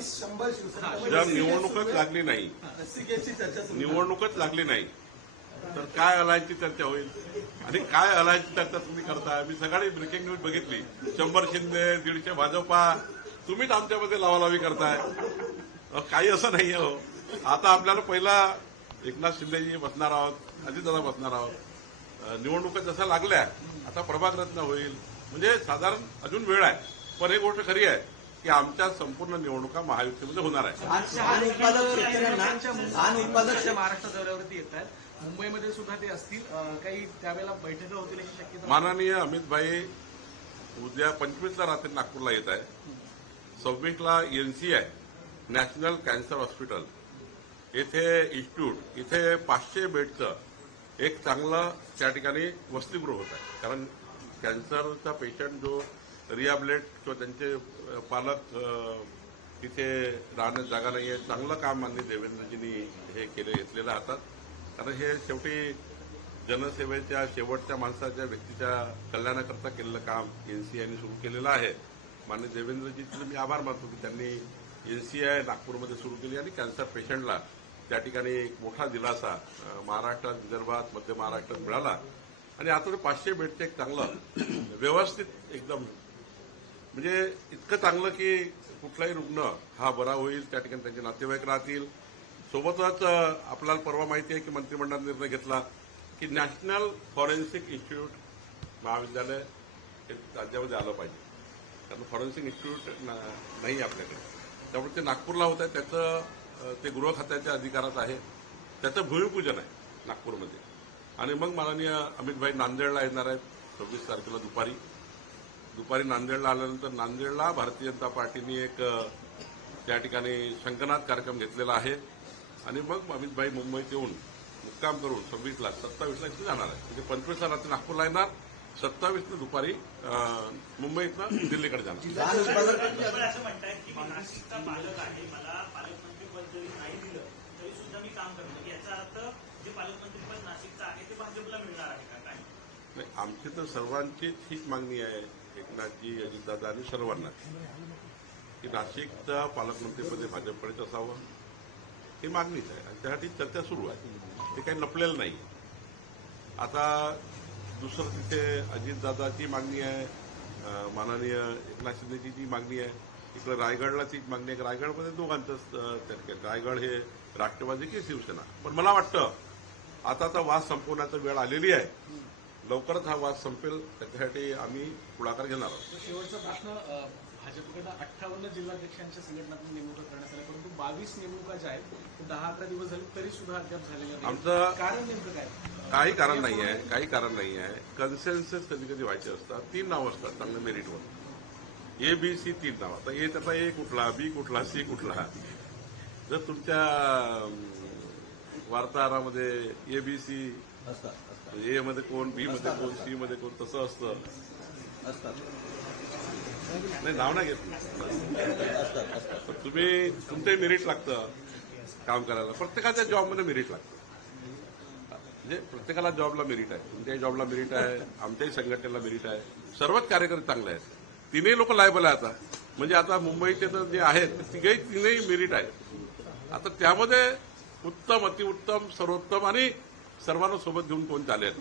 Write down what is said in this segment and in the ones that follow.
जर निवडणूकच लागली नाही, निवडणूकच लागली नाही तर काय अलायची चर्चा होईल आणि काय अलायची चर्चा तुम्ही करताय? मी सकाळी ब्रेकिंग न्यूज बघितली, 100 शिंदे 150 भाजपा, तुम्हीच आमच्यामध्ये लावालावी करताय. काही असं नाही हो. आता आपल्याला पहिला एकनाथ शिंदेजी बसणार आहोत, अजितदादा बसणार आहोत. निवडणुका जसं लागल्या आता प्रभाग रचना होईल, म्हणजे साधारण अजून वेळ आहे. पण एक गोष्ट खरी आहे की आमच्या संपूर्ण निवडणुका महायुतीमध्ये होणार आहे. महाराष्ट्र दौऱ्यावरती येत आहेत, मुंबईमध्ये सुद्धा ते असतील, काही त्यावेळेला बैठका होतील अशी शक्यता. माननीय अमित भाई उद्या 25ला रात्री नागपूरला येत आहे. 26ला NCI नॅशनल कॅन्सर हॉस्पिटल येथे इन्स्टिट्यूट, इथे 500 बेडचं एक चांगलं त्या ठिकाणी वसतिगृह होत आहे. कारण कॅन्सरचा पेशंट जो रिहॅबिलेट किंवा त्यांचे पालक तिथे राहण्यास जागा नाही आहे. चांगलं काम माननीय देवेंद्रजींनी हे घेतलेलं हातात. कारण हे शेवटी जनसेवेच्या शेवटच्या माणसाच्या व्यक्तीच्या कल्याणाकरता केलेलं काम NCIने सुरू केलेलं आहे. माननीय देवेंद्रजींचे मी आभार मानतो की त्यांनी NCI नागपूरमध्ये सुरू केली आणि कॅन्सर पेशंटला त्या ठिकाणी एक मोठा दिलासा महाराष्ट्रात, विदर्भात, मध्य महाराष्ट्रात मिळाला. आणि आता ते 500 बेडचं एक चांगलं व्यवस्थित एकदम, म्हणजे इतकं चांगलं की कुठलाही रुग्ण हा बरा होईल, त्या ठिकाणी त्यांचे नातेवाईक राहतील. सोबतच आपल्याला परवा माहिती आहे की मंत्रिमंडळाने निर्णय घेतला की नॅशनल फॉरेन्सिक इन्स्टिट्यूट महाविद्यालय हे राज्यामध्ये आलं पाहिजे. कारण फॉरेन्सिक इन्स्टिट्यूट नाही आपल्याकडे, त्यामुळे ते नागपूरला होत आहे. त्याचं ते गृह खात्याच्या अधिकारात आहे. त्याचं भूमिपूजन आहे नागपूरमध्ये. आणि मग माननीय अमितभाई नांदेडला येणार आहेत 26 तारखेला दुपारी नांदेडला आल्यानंतर नांदेडला भारतीय जनता पार्टीने एक त्या ठिकाणी शंखनाद कार्यक्रम घेतलेला आहे. आणि मग अमितभाई मुंबईत येऊन मुक्काम करून 26ला 27ला इथे जाणार आहे. म्हणजे 25ला रात्री नागपूरला येणार, 27ला दुपारी मुंबईतनं दिल्लीकडे जाणार. असं म्हणताय की नाशिकचा पालक आहे, मला पालकमंत्रीपद जरी नाही दिलं तरी सुद्धा मी काम करतो, याचा अर्थ जे पालकमंत्रीपद नाशिकचं आहे ते भाजपला मिळणार आहे का? काय नाही, आमची तर सर्वांचीच हीच मागणी आहे, एकनाथजी, अजितदादा आणि सर्वांना, की नाशिकचं पालकमंत्रीपद भाजपकडेच असावं ही मागणीच आहे. आणि त्यासाठी चर्चा सुरू आहे, ते काही लपलेलं नाही. आता दुसरं तिथे अजितदादाची मागणी आहे, माननीय एकनाथ शिंदेची मागणी आहे, इकडे रायगडला तीच मागणी आहे. रायगडमध्ये दोघांचंच, रायगड हे राष्ट्रवादी की शिवसेना. पण मला वाटतं आता वाद संपवण्याचा वेळ आलेली आहे. लवकरच हा वाद संपेल, त्याच्यासाठी आम्ही पुढाकार घेणार आहोत. शेवटचा प्रश्न, भाजपकडे 58 जिल्हाध्यक्षांच्या संघटनातून नेमणुका करण्यात आल्या, परंतु 22 नेमणुका ज्या आहेत 10-11 दिवस झाले तरी सुद्धा अद्याप झालेल्या नाही. आमचं कारण नेमकं काय? काही कारण नाही आहे. कन्सेन्सस कधी कधी व्हायचे असतात. 3 नावं असतात चांगलं मेरिटवर, ABC 3 नाव. आता ए त्याचा A कुठला, B कुठला, C कुठला. जर तुमच्या वार्ताहरामध्ये ABC A मध्ये कोण, B मध्ये कोण, C मध्ये कोण, तसं असतं. नाही, नाव नाही घेत. तुम्ही तुमचंही मेरिट लागतं काम करायला. प्रत्येकाच्या जॉबमध्ये मेरिट लागतं. म्हणजे प्रत्येकाला जॉबला मेरिट आहे. तुमच्याही जॉबला मेरिट आहे, आमच्याही संघटनेला मेरिट आहे. सर्वच कार्यकर्ते चांगले आहेत. तिन्ही लोक लायबल आहे आता. म्हणजे आता मुंबईचे तर जे आहेत तिन्ही मेरिट आहे. आता त्यामध्ये उत्तम, अतिउत्तम, सर्वोत्तम आणि सर्वांना सोबत घेऊन कोण चालेल,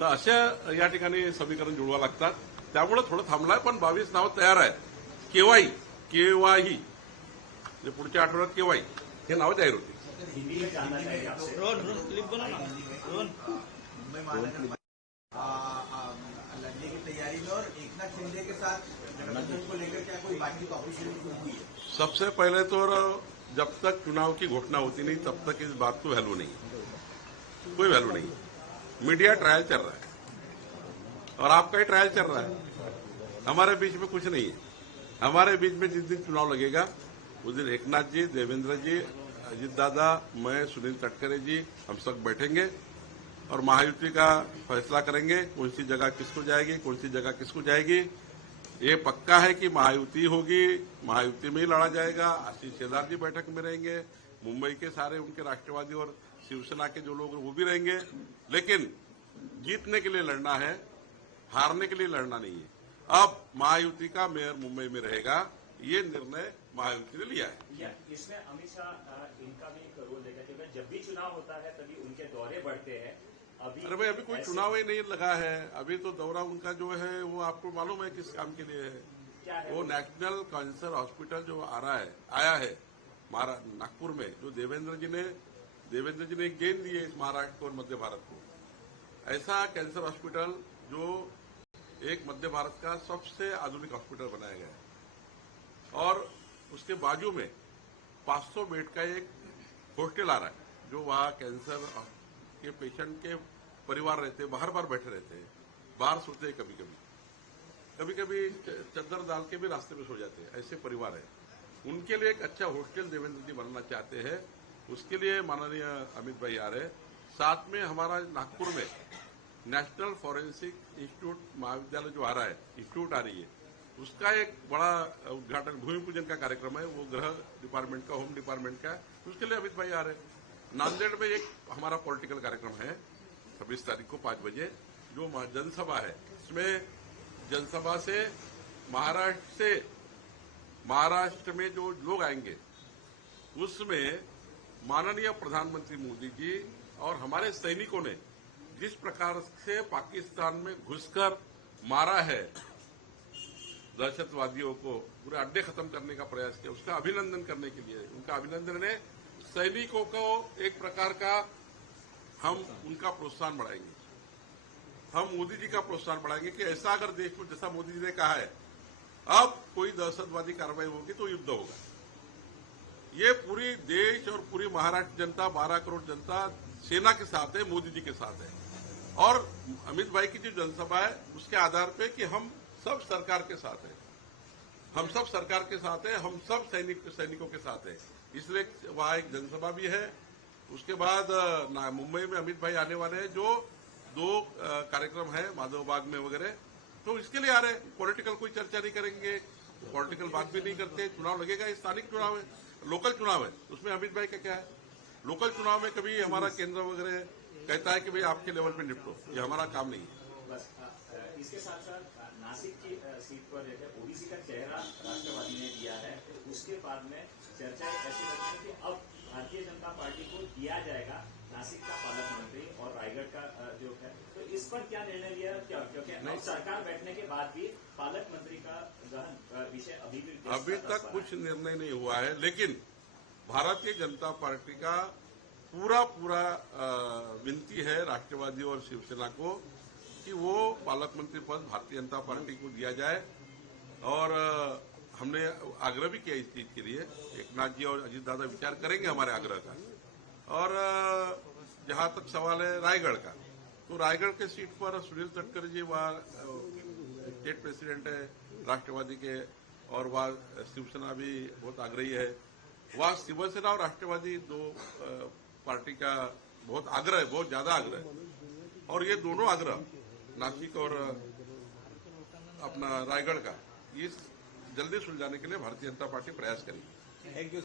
तर अशा या ठिकाणी समीकरण जुळवा लागतात. त्यामुळे थोडं थांबलाय, पण 22 नावं तयार आहेत. केव्हाही म्हणजे पुढच्या आठवड्यात केव्हाही हे नावं जाहीर होतील. लड़ने की तैयारी में और एकनाथ शिंदे के साथ गठबंधन को लेकर क्या कोई बातचीत ऑफिशियली हुई है? सबसे पहले तो जब तक चुनाव की घोषणा होती नहीं तब तक इस बात को वैल्यू नहीं, कोई वैल्यू नहीं. मीडिया ट्रायल चल रहा है और आपका ही ट्रायल चल रहा है. हमारे बीच में कुछ नहीं है. हमारे बीच में जिस दिन चुनाव लगेगा उस दिन एकनाथ जी, देवेंद्र जी, अजितदादा, मैं, सुनील तटकरे जी, हम सब बैठेंगे और महायुति का फैसला करेंगे. कौन सी जगह किसको जाएगी, कौन सी जगह किसको जाएगी. ये पक्का है कि महायुति होगी, महायुति में ही लड़ा जाएगा. आशीष शेलार जी बैठक में रहेंगे, मुंबई के सारे उनके राष्ट्रवादी और शिवसेना के जो लोग वो भी रहेंगे. लेकिन जीतने के लिए लड़ना है, हारने के लिए लड़ना नहीं है. अब महायुति का मेयर मुंबई में रहेगा, ये निर्णय महायुति ने लिया है। या इसमें अमित शाह इनका भी एक रोल देखा, क्योंकि जब भी चुनाव होता है तभी उनके दौरे बढ़ते हैं। अरे भाई, अभी कोई चुनाव ही नहीं लगा है। अभी तो दौरा उनका जो है वो आपको मालूम है किस काम के लिए है। क्या है वो नेशनल कैंसर हॉस्पिटल जो आया है नागपुर में, जो देवेंद्र जी ने गेंद दी है इस महाराष्ट्र को और मध्य भारत को। ऐसा कैंसर हॉस्पिटल जो एक मध्य भारत का सबसे आधुनिक हॉस्पिटल बनाया गया है, और उसके बाजू में 500 बेड का एक हॉस्टल आ रहा है, जो वहां कैंसर के पेशेंट के परिवार रहते हैं, बाहर बैठे रहते हैं, बाहर सोते हैं, कभी कभी चद्दर डाल के भी रास्ते में सो जाते हैं, ऐसे परिवार है। उनके लिए एक अच्छा हॉस्टल देवेंद्र जी बनाना चाहते हैं। उसके लिए माननीय अमित भाई आ रहे। साथ में हमारा नागपुर में नेशनल फॉरेंसिक इंस्टीट्यूट महाविद्यालय जो आ रहा है, इंस्टीट्यूट आ रही है, उसका एक बड़ा उद्घाटन, भूमि पूजन का कार्यक्रम है, वो गृह डिपार्टमेंट का, होम डिपार्टमेंट का, उसके लिए अमित भाई आ रहे। नांदेड़ में एक हमारा पॉलिटिकल कार्यक्रम है 26 तारीख को 5 बजे, जो जनसभा है। इसमें जनसभा से महाराष्ट्र में जो लोग आएंगे, उसमें माननीय प्रधानमंत्री मोदी जी और हमारे सैनिकों ने जिस प्रकार से पाकिस्तान में घुसकर मारा है दहशतवादियों को, पूरे अड्डे खत्म करने का प्रयास किया, उसका अभिनंदन करने के लिए, उनका अभिनंदन है। सैनिकों को एक प्रकार का हम उनका प्रोत्साहन बढ़ाएंगे, हम मोदी जी का प्रोत्साहन बढ़ाएंगे कि ऐसा अगर देश में, जैसा मोदी जी ने कहा है, अब कोई दहशतवादी कार्रवाई होगी तो युद्ध होगा। ये पूरी देश और पूरी महाराष्ट्र जनता, 12 करोड़ जनता सेना के साथ है, मोदी जी के साथ है। और अमित भाई की जो जनसभा है उसके आधार पे कि हम सब सरकार के साथ हैं, हम सब सरकार के साथ हैं, हम सब सैनिकों के साथ हैं, इसलिए वहां एक जनसभा भी है। उसके बाद मुंबई में अमित भाई आने वाले हैं, जो 2 कार्यक्रम है माधव बाग में वगैरह, तो इसके लिए आ रहे। पॉलिटिकल कोई चर्चा नहीं करेंगे, पॉलिटिकल बात भी नहीं करते। चुनाव लगेगा, ये स्थानिक चुनाव है, लोकल चुनाव है, उसमें अमित भाई का क्या है। लोकल चुनाव में कभी हमारा केंद्र वगैरह कहता है कि भाई आपके लेवल पे निपटो, ये हमारा काम नहीं है। बस इसके साथ साथ नासिक की सीट पर ओबीसी का चेहरा राष्ट्रवादी ने दिया है, उसके बाद में चर्चा ऐसी लग रही है कि अब भारतीय जनता पार्टी को दिया जाएगा नासिक का पालक मंत्री और रायगढ़ का जो है, तो इस पर क्या निर्णय लिया, क्या क्योंकि अब सरकार बैठने के बाद भी पालक मंत्री का गहन विषय अभी तक कुछ निर्णय नहीं हुआ है। लेकिन भारतीय जनता पार्टी का पूरा विनती है राष्ट्रवादी और शिवसेना को कि वो पालक मंत्री पद भारतीय जनता पार्टी को दिया जाए। और हमने आग्रह भी किया इस चीज के लिए। एकनाथ जी और अजीत दादा विचार करेंगे हमारे आग्रह का। और जहां तक सवाल है रायगढ़ का, तो रायगढ़ के सीट पर सुनील तटकरे जी वहां स्टेट प्रेसिडेंट है राष्ट्रवादी के, और वहां शिवसेना भी बहुत आग्रही है। वहां शिवसेना और राष्ट्रवादी 2 पार्टी का बहुत आग्रह है, बहुत ज्यादा आग्रह है। और ये दोनों आग्रह नासिक और अपना रायगढ़ का, इस जल्दी सुलझाने के लिए भारतीय जनता पार्टी प्रयास करेगी। Thank you.